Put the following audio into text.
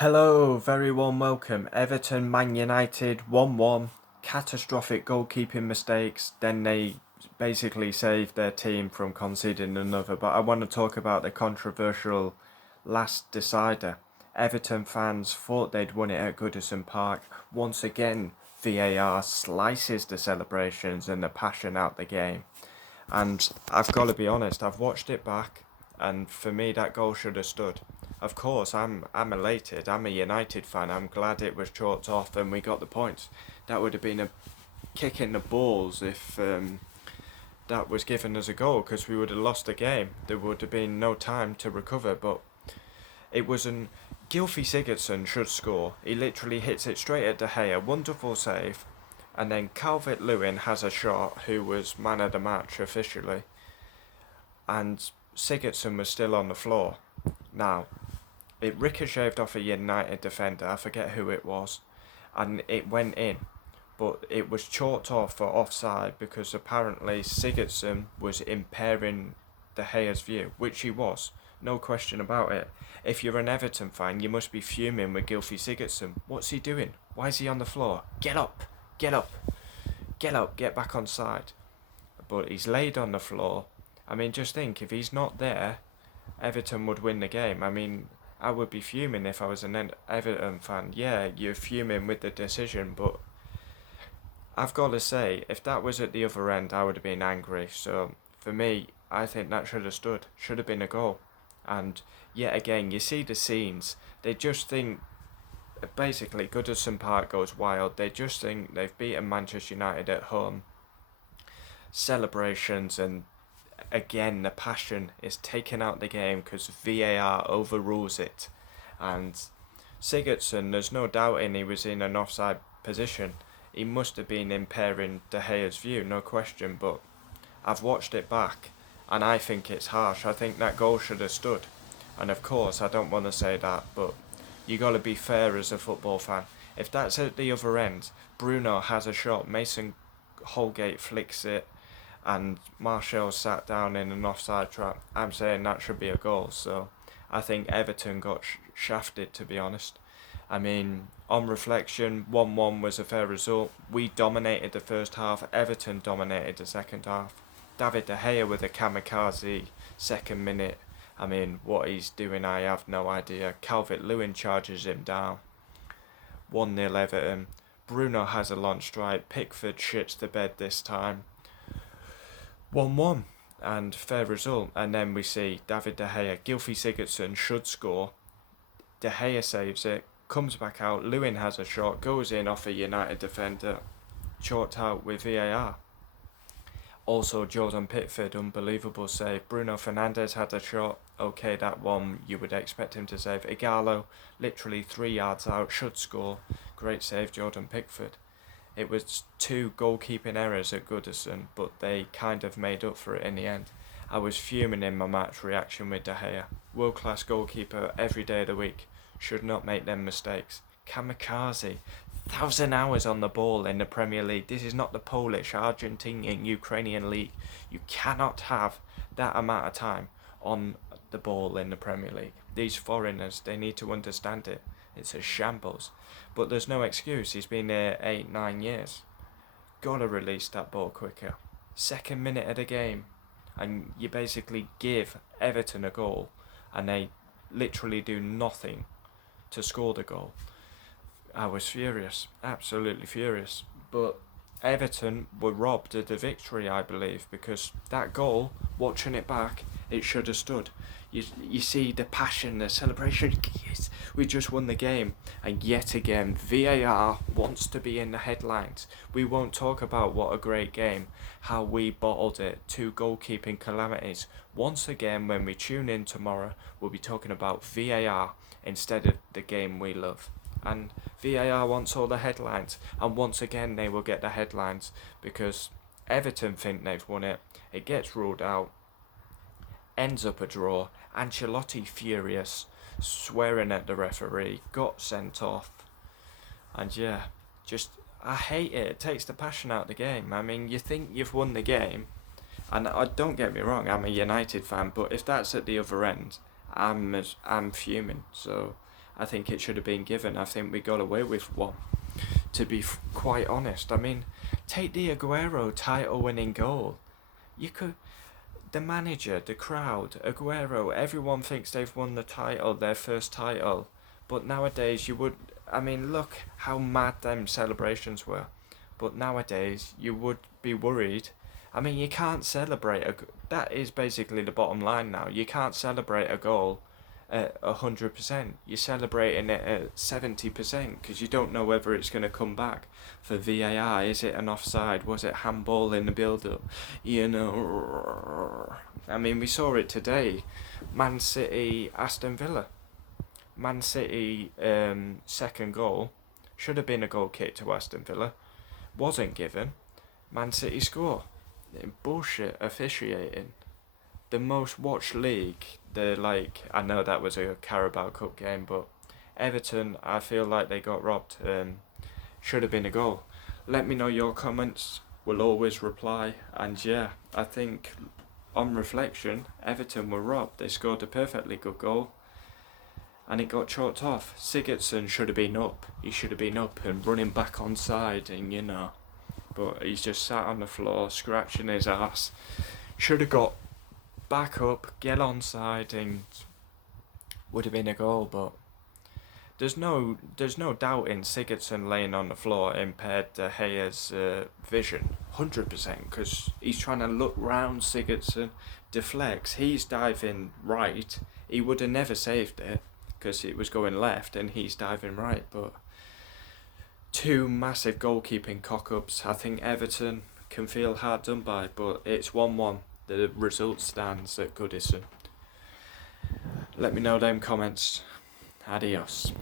Hello, very warm welcome. Everton, Man United, 1-1. Catastrophic goalkeeping mistakes. Then they basically saved their team from conceding another. But I want to talk about the controversial last decider. Everton fans thought they'd won it at Goodison Park. Once again, VAR slices the celebrations and the passion out the game. And I've got to be honest, I've watched it back, and for me, that goal should have stood. Of course, I'm elated. I'm a United fan. I'm glad it was chalked off and we got the points. That would have been a kick in the balls if that was given as a goal, because we would have lost the game. There would have been no time to recover. But it was an Gylfi Sigurdsson should score. He literally hits it straight at De Gea. Wonderful save. And then Calvert-Lewin has a shot, who was man of the match officially, and Sigurdsson was still on the floor. Now, it ricocheted off a United defender, I forget who it was, and it went in. But it was chalked off for offside because apparently Sigurdsson was impairing De Gea's view, which he was, no question about it. If you're an Everton fan, you must be fuming with Gylfi Sigurdsson. What's he doing? Why is he on the floor? Get up! Get up! Get up! Get back on side. But he's laid on the floor. I mean, just think, if he's not there, Everton would win the game. I mean, I would be fuming if I was an Everton fan. Yeah, you're fuming with the decision, but I've got to say, if that was at the other end, I would have been angry. So, for me, I think that should have stood. Should have been a goal. And yet again, you see the scenes. They just think, basically, Goodison Park goes wild. They just think they've beaten Manchester United at home. Celebrations, and again, the passion is taken out the game because VAR overrules it. And Sigurdsson, there's no doubting he was in an offside position. He must have been impairing De Gea's view, no question. But I've watched it back, and I think it's harsh. I think that goal should have stood. And of course, I don't want to say that, but you got to be fair as a football fan. If that's at the other end, Bruno has a shot, Mason Holgate flicks it, and Martial sat down in an offside trap, I'm saying that should be a goal. So I think Everton got shafted, to be honest. I mean, on reflection, 1-1 was a fair result. We dominated the first half, Everton dominated the second half. David De Gea with a kamikaze second minute. I mean, what he's doing, I have no idea. Calvert-Lewin charges him down. 1-0 Everton. Bruno has a long strike. Pickford shits the bed this time. 1-1, and fair result. And then we see David De Gea. Gylfi Sigurdsson should score. De Gea saves it, comes back out. Lewin has a shot, goes in off a United defender, chalked out with VAR. Also, Jordan Pickford, unbelievable save. Bruno Fernandes had a shot. Okay, that one you would expect him to save. Igalo, literally 3 yards out, should score. Great save, Jordan Pickford. It was 2 goalkeeping errors at Goodison, but they kind of made up for it in the end. I was fuming in my match reaction with De Gea. World-class goalkeeper every day of the week. Should not make them mistakes. Kamikaze. 1,000 hours on the ball in the Premier League. This is not the Polish, Argentinian, Ukrainian league. You cannot have that amount of time on the ball in the Premier League. These foreigners, they need to understand it. It's a shambles. But there's no excuse. He's been there 8-9 years. Gotta release that ball quicker. Second minute of the game, and you basically give Everton a goal, and they literally do nothing to score the goal. I was furious, absolutely furious. But Everton were robbed of the victory, I believe, because that goal, watching it back, it should have stood. You see the passion, the celebration. Yes, we just won the game. And yet again, VAR wants to be in the headlines. We won't talk about what a great game, how we bottled it, 2 goalkeeping calamities. Once again, when we tune in tomorrow, we'll be talking about VAR instead of the game we love. And VAR wants all the headlines, and once again they will get the headlines because Everton think they've won it. It gets ruled out, ends up a draw. Ancelotti furious, swearing at the referee, got sent off. And yeah, just I hate it. It takes the passion out of the game. I mean, you think you've won the game, and don't get me wrong, I'm a United fan, but if that's at the other end, I'm fuming. So I think it should have been given. I think we got away with one, to be quite honest. I mean, take the Aguero title-winning goal. You could, the manager, the crowd, Aguero, everyone thinks they've won the title, their first title. But nowadays, I mean, look how mad them celebrations were. But nowadays, you would be worried. I mean, you can't celebrate that is basically the bottom line now. You can't celebrate a goal at 100%. You're celebrating it at 70% because you don't know whether it's going to come back. For VAR, is it an offside? Was it handball in the build-up? You know, I mean, we saw it today. Man City, Aston Villa. Man City second goal should have been a goal kick to Aston Villa. Wasn't given. Man City score. Bullshit officiating. The most watched league. I know that was a Carabao Cup game, but Everton, I feel like they got robbed. Should have been a goal. Let me know your comments. We'll always reply. And yeah, I think on reflection, Everton were robbed. They scored a perfectly good goal, and it got chalked off. Sigurdsson should have been up. He should have been up and running back on side, and you know. But he's just sat on the floor, scratching his ass. Should have got back up, get on side, and would have been a goal. But there's no doubt in Sigurdsson laying on the floor impaired De Gea's vision, 100%, because he's trying to look round Sigurdsson, deflects. He's diving right. He would have never saved it because it was going left, and he's diving right. But two massive goalkeeping cock-ups. I think Everton can feel hard done by, but it's 1-1. The result stands at Goodison. Let me know them comments. Adios.